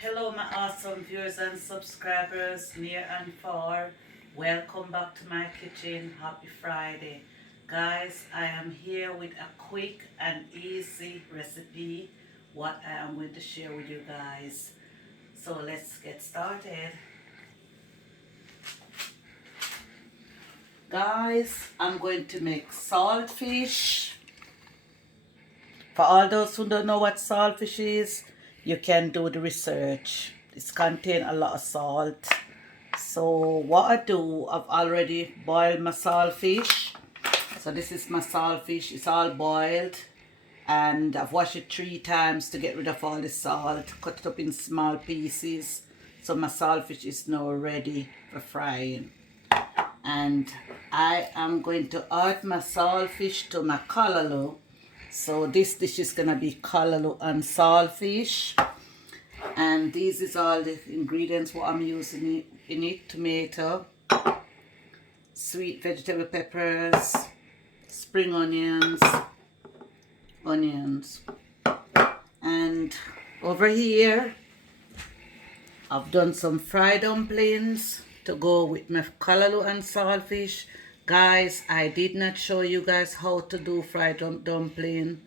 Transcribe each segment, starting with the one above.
Hello my awesome viewers and subscribers near and far. Welcome back to my kitchen. Happy Friday. Guys, I am here with a quick and easy recipe what I am going to share with you guys. So let's get started. Guys, I'm going to make saltfish. For all those who don't know what saltfish is, you can do the research. It's contain a lot of salt. So what I do, I've already boiled my saltfish. So this is my saltfish. It's all boiled. And I've washed it 3 times to get rid of all the salt. Cut it up in small pieces. So my saltfish is now ready for frying. And I am going to add my saltfish to my callaloo. So this dish is gonna be callaloo and saltfish, and these is all the ingredients what I'm using in it: tomato, sweet vegetable peppers, spring onions, and over here I've done some fried dumplings to go with my callaloo and saltfish. Guys, I did not show you guys how to do fried dumpling.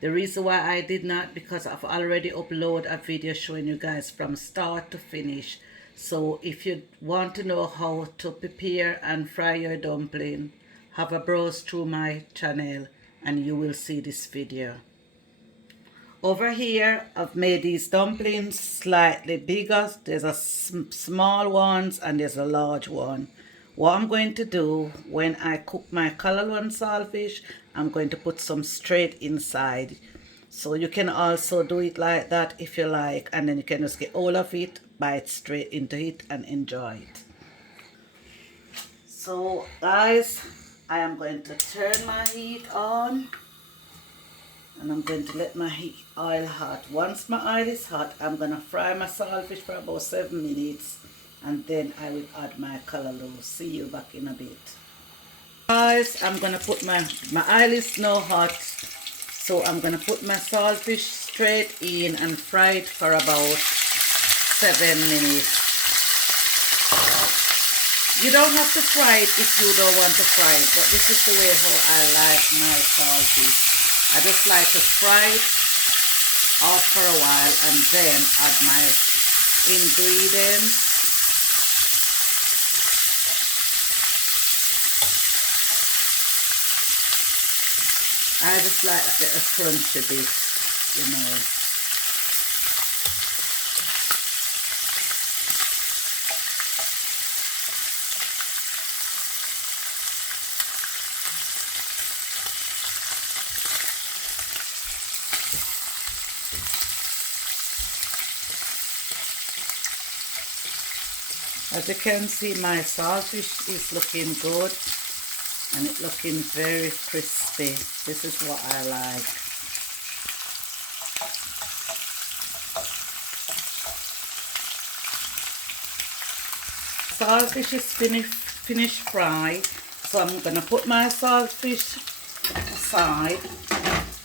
The reason why I did not, because I've already uploaded a video showing you guys from start to finish. So if you want to know how to prepare and fry your dumpling, have a browse through my channel and you will see this video. Over here, I've made these dumplings slightly bigger. There's a small ones and there's a large one. What I'm going to do when I cook my callaloo and saltfish, I'm going to put some straight inside. So you can also do it like that if you like, and then you can just get all of it, bite straight into it and enjoy it. So guys, I am going to turn my heat on. And I'm going to let my oil hot. Once my oil is hot, I'm going to fry my saltfish for about 7 minutes. And then I will add my callaloo. See you back in a bit. Guys, I'm going to put my oil is now hot. So I'm going to put my saltfish straight in and fry it for about 7 minutes. You don't have to fry it if you don't want to fry it. But this is the way how I like my saltfish. I just like to fry it off for a while and then add my ingredients. I just like to get a crunchy bit, you know. As you can see, my saltfish is looking good and it's looking very crispy. This is what I like. Saltfish is finished fried, so I'm gonna put my saltfish aside,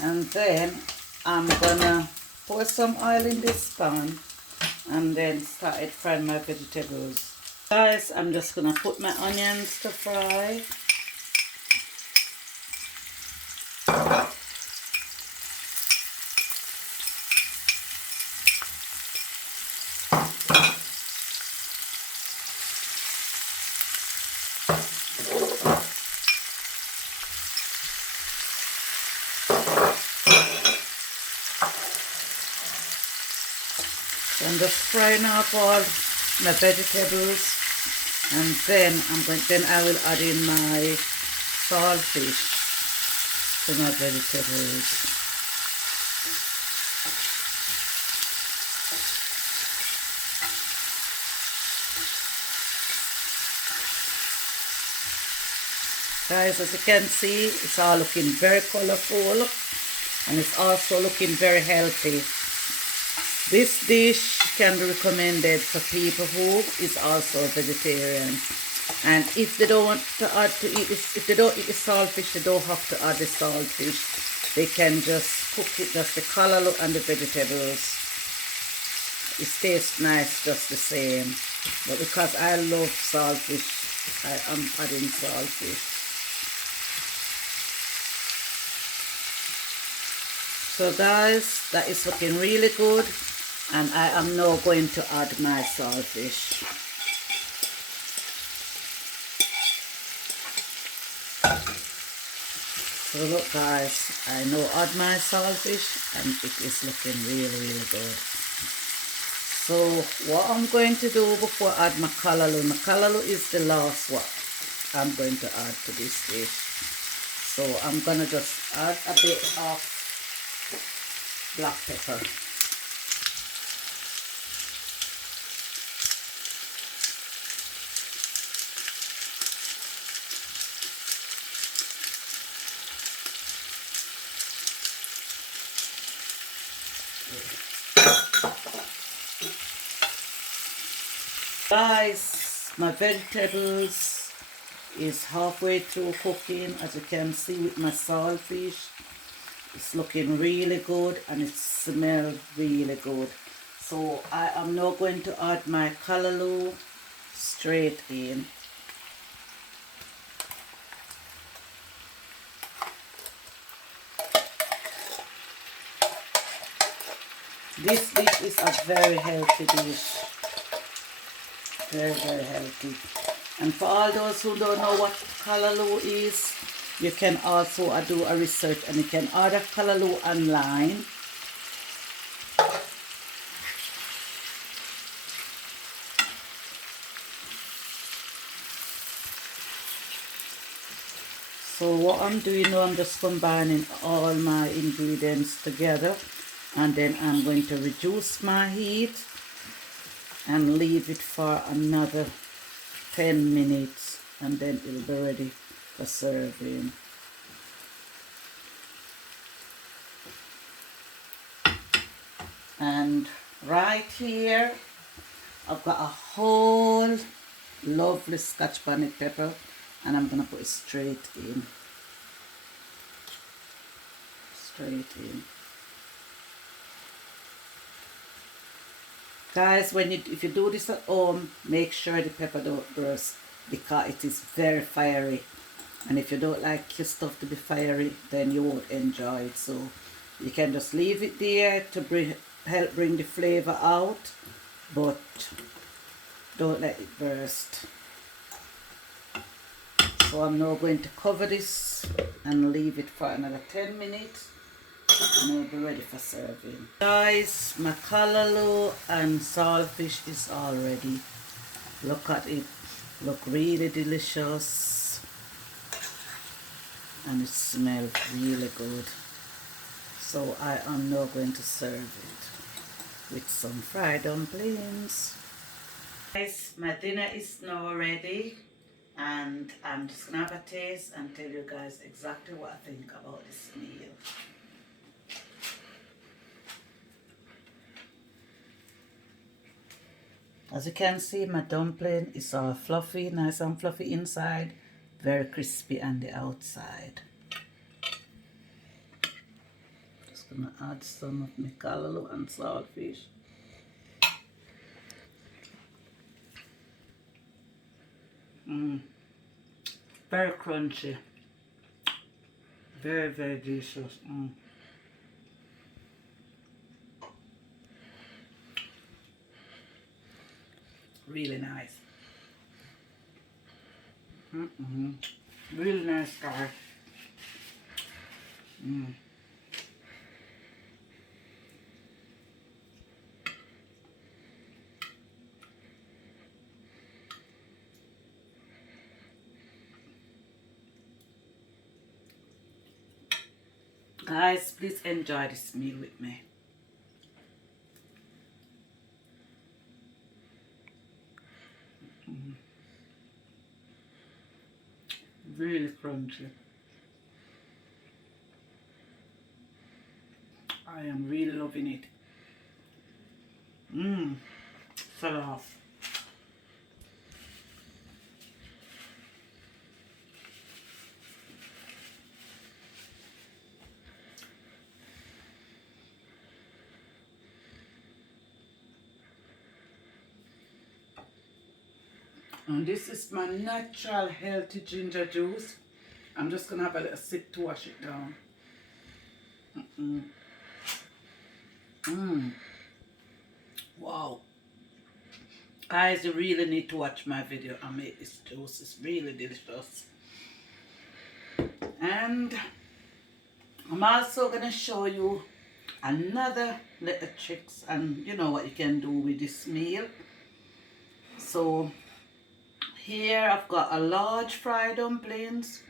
and then I'm gonna pour some oil in this pan and then start frying my vegetables. Guys, I'm just gonna put my onions to fry. So I'm just frying up all my vegetables, and then I will add in my saltfish to my vegetables. Guys, as you can see, it's all looking very colorful and it's also looking very healthy. This dish can be recommended for people who is also vegetarian. And if they don't want to add to eat this, if they don't eat the saltfish, they don't have to add the saltfish. They can just cook it, just the callaloo and the vegetables. it tastes nice just the same. But because I love saltfish, I am adding saltfish. So guys, that is looking really good, and I am now going to add my saltfish. So look guys, I now add my saltfish and it is looking really good. So what I'm going to do before I add my callaloo is the last one I'm going to add to this dish. So I'm gonna just add a bit of black pepper. Guys, my vegetables is halfway through cooking, as you can see with my saltfish. It's looking really good and it smells really good. So I am now going to add my callaloo straight in. This dish is a very healthy dish. Very healthy. And for all those who don't know what callaloo is, you can also do a research and you can order callaloo online. So what I'm doing now, I'm just combining all my ingredients together, and then I'm going to reduce my heat and leave it for another 10 minutes, and then it'll be ready for serving. And right here I've got a whole lovely scotch bonnet pepper, and I'm gonna put it straight in. Guys, if you do this at home, make sure the pepper don't burst, because it is very fiery, and if you don't like your stuff to be fiery, then you won't enjoy it. So you can just leave it there to help bring the flavor out, but don't let it burst. So I'm now going to cover this and leave it for another 10 minutes, and it'll be ready for serving. Guys, my callaloo and saltfish is all ready. Look at it. Look really delicious, and it smells really good. So I am now going to serve it with some fried dumplings. Guys, my dinner is now ready, and I'm just gonna have a taste and tell you guys exactly what I think about this meal. As you can see, my dumpling is all fluffy, nice and fluffy inside, very crispy on the outside. Just gonna add some of my callaloo and saltfish. Very crunchy, very delicious. Really nice. Really nice, guys. Guys, please enjoy this meal with me. Really crunchy. I am really loving it. Fell off. And this is my natural healthy ginger juice. I'm just gonna have a little sip to wash it down. Wow. Guys, you really need to watch my video and make this juice. It's really delicious. And I'm also gonna show you another little tricks and you know what you can do with this meal. So here I've got a large fried dumplings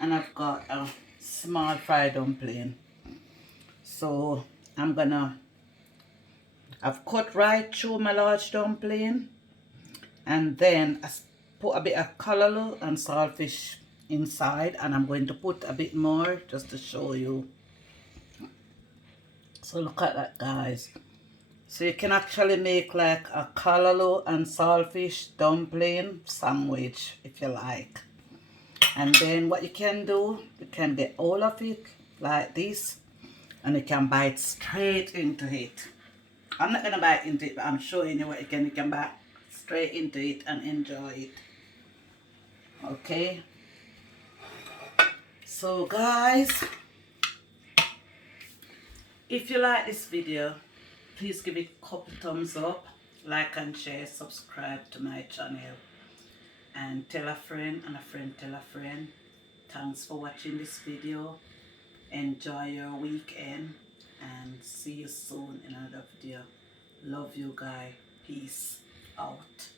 and I've got a small fried dumpling. So I've cut right through my large dumpling and then I put a bit of callaloo and saltfish inside, and I'm going to put a bit more just to show you. So look at that, guys. So you can actually make like a callaloo and saltfish dumpling sandwich if you like. And then what you can do, you can get all of it like this and you can bite straight into it. I'm not gonna bite into it, but I'm showing you what you can bite straight into it and enjoy it. Okay. So guys, if you like this video, please give it a couple thumbs up, like and share, subscribe to my channel, and tell a friend and a friend tell a friend. Thanks for watching this video. Enjoy your weekend and see you soon in another video. Love you guys. Peace out.